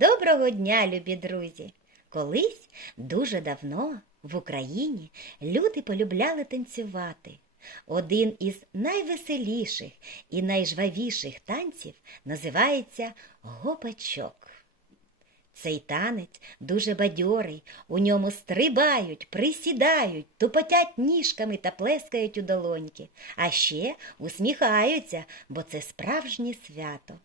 Доброго дня, любі друзі! Колись дуже давно в Україні люди полюбляли танцювати. Один із найвеселіших і найжвавіших танців називається гопачок. Цей танець дуже бадьорий, у ньому стрибають, присідають, тупотять ніжками та плескають у долоньки, а ще усміхаються, бо це справжнє свято.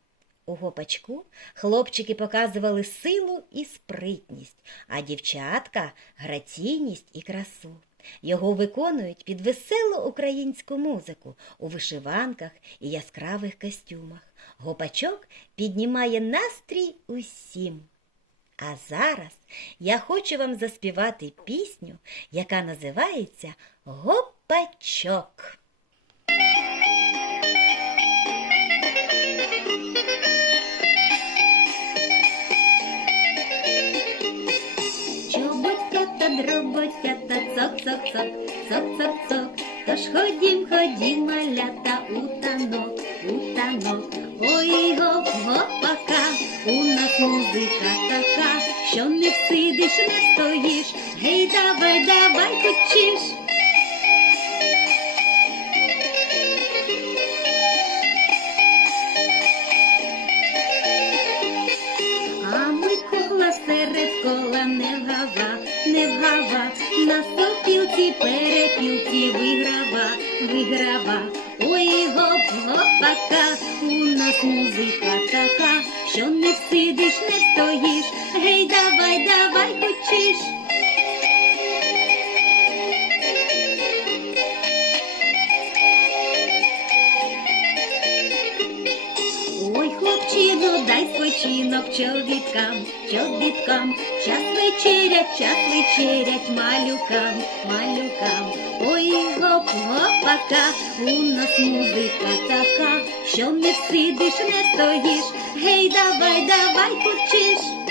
У гопачку хлопчики показували силу і спритність, а дівчатка граційність і красу. Його виконують під веселу українську музику у вишиванках і яскравих костюмах. Гопачок піднімає настрій усім. А зараз я хочу вам заспівати пісню, яка називається Гопачок. Чоботята, дроботята, цок-цок-цок, цок-цок-цок. Тож ходім, ходім, малята, у танок, у танок. Ой, гоп, гопака, у нас музика така, що не всидиш, не стоїш. Гей, давай, давай, хочеш. Кола не гава, не гава, на сопілці перепілці виграва, виграва. Ой, гоп, гопака, у нас музика така, що не всидиш, не стоїш. Гей, давай, давай, хочеш. Спочинок чобіткам, чобіткам, час вечерять, час вечерять малюкам, малюкам. Ой, гоп, гопака, у нас музика така, що не сидиш, не стоїш. Гей, давай, давай, хочеш.